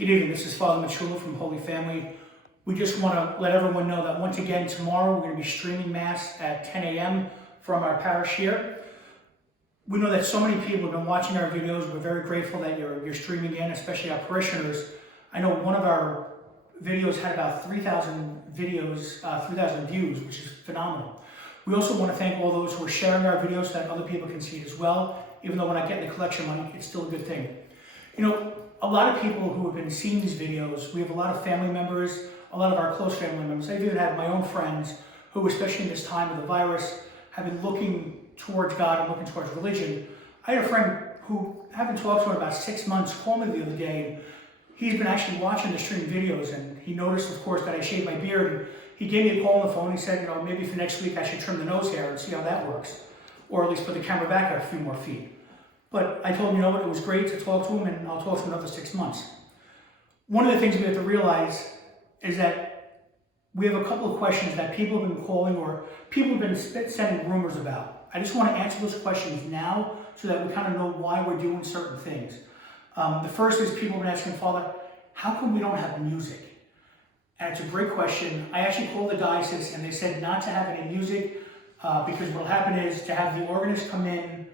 Good evening, this is Father Micciulla from Holy Family. We just want to let everyone know that once again tomorrow we're going to be streaming Mass at 10 a.m. from our parish here. We know that so many people have been watching our videos. We're very grateful that you're streaming in, especially our parishioners. I know one of our videos had about 3,000 views, which is phenomenal. We also want to thank all those who are sharing our videos so that other people can see it as well. Even though we're not getting the collection money, it's still a good thing. You know, a lot of people who have been seeing these videos, we have a lot of family members, a lot of our close family members. I've even had my own friends who, especially in this time of the virus, have been looking towards God and looking towards religion. I had a friend who I haven't talked to in about 6 months call me the other day. He's been actually watching the stream videos, and he noticed, of course, that I shaved my beard. And he gave me a call on the phone. He said, you know, maybe for next week I should trim the nose hair and see how that works, or at least put the camera back a few more feet. But I told him, you know what, it was great to talk to him, and I'll talk to him another 6 months. One of the things we have to realize is that we have a couple of questions that people have been calling or people have been sending rumors about. I just want to answer those questions now so that we kind of know why we're doing certain things. The first is people have been asking, Father, how come we don't have music? And it's a great question. I actually called the diocese and they said not to have any music because what will happen is to have the organist come in.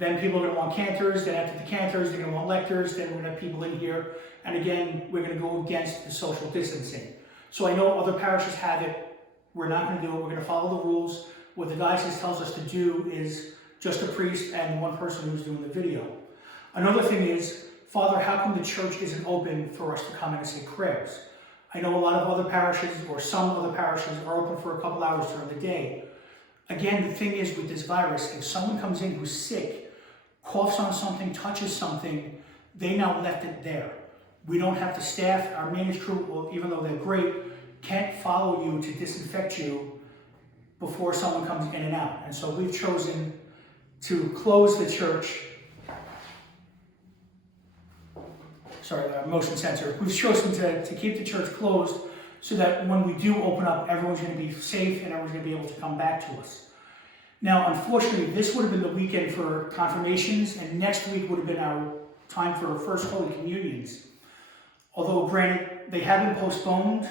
Then people are going to want cantors, then after the cantors, they're going to want lectors, then we're going to have people in here. And again, we're going to go against the social distancing. So I know other parishes have it. We're not going to do it. We're going to follow the rules. What the diocese tells us to do is just a priest and one person who's doing the video. Another thing is, Father, how come the church isn't open for us to come in and say prayers? I know a lot of other parishes, or some other parishes, are open for a couple hours during the day. Again, the thing is with this virus, if someone comes in who's sick, coughs on something, touches something, they now left it there. We don't have the staff, our maintenance crew, well, even though they're great, can't follow you to disinfect you before someone comes in and out. And so we've chosen to close the church. Sorry, the motion sensor. We've chosen to keep the church closed so that when we do open up, everyone's going to be safe and everyone's going to be able to come back to us. Now, unfortunately, this would have been the weekend for confirmations, and next week would have been our time for First Holy Communions. Although, granted, they have been postponed.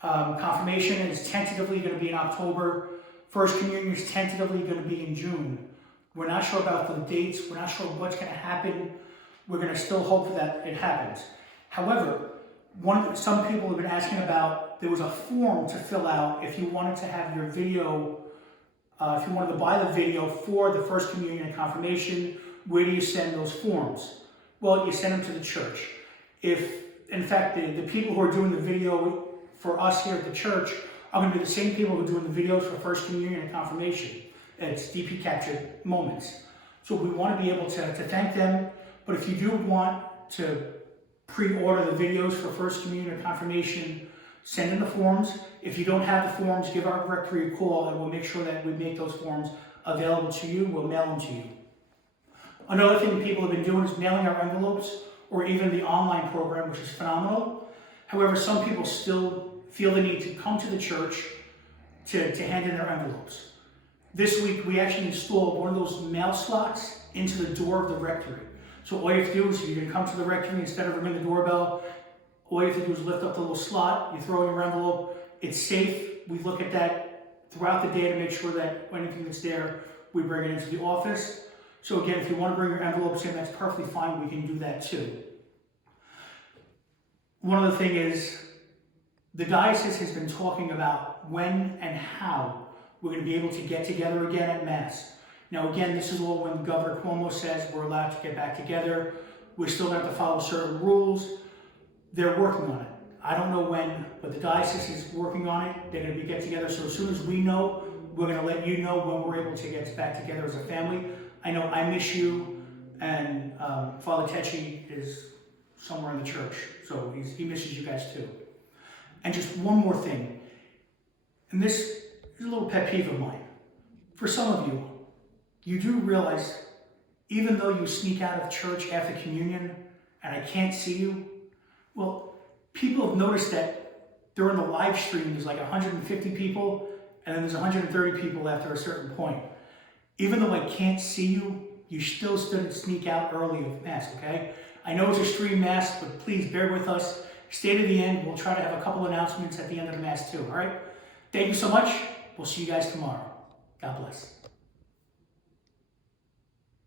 Confirmation is tentatively going to be in October. First Communion is tentatively going to be in June. We're not sure about the dates. We're not sure what's going to happen. We're going to still hope that it happens. However, some people have been asking about, there was a form to fill out if you wanted to have your video. If you wanted to buy the video for the First Communion and Confirmation, where do you send those forms? Well, you send them to the church. If, in fact, the people who are doing the video for us here at the church are going to be the same people who are doing the videos for First Communion and Confirmation. It's DP captured moments. So we want to be able to thank them, but if you do want to pre-order the videos for First Communion and Confirmation, send in the forms. If you don't have the forms, give our directory a call and we'll make sure that we make those forms available to you. We'll mail them to you. Another thing that people have been doing is mailing our envelopes or even the online program, which is phenomenal. However, some people still feel the need to come to the church to hand in their envelopes. This week, we actually installed one of those mail slots into the door of the rectory. So all you have to do is you can come to the rectory instead of ringing the doorbell. All you have to do is lift up the little slot, you throw in your envelope, it's safe. We look at that throughout the day to make sure that anything that's there, we bring it into the office. So again, if you want to bring your envelopes in, that's perfectly fine, we can do that too. One other thing is, the diocese has been talking about when and how we're going to be able to get together again at Mass. Now again, this is all when Governor Cuomo says we're allowed to get back together. We still have to follow certain rules. They're working on it. I don't know when, but the diocese is working on it. They're going to be get together. So as soon as we know, we're going to let you know when we're able to get back together as a family. I know I miss you, and Father Tecci is somewhere in the church, so he misses you guys too. And just one more thing, and this is a little pet peeve of mine. For some of you, you do realize, even though you sneak out of church after communion and I can't see you, well, people have noticed that during the live stream, there's like 150 people, and then there's 130 people after a certain point. Even though I can't see you, you still sneak out early with Mass, okay? I know it's a stream Mass, but please bear with us. Stay to the end. We'll try to have a couple announcements at the end of the Mass too, all right? Thank you so much. We'll see you guys tomorrow. God bless.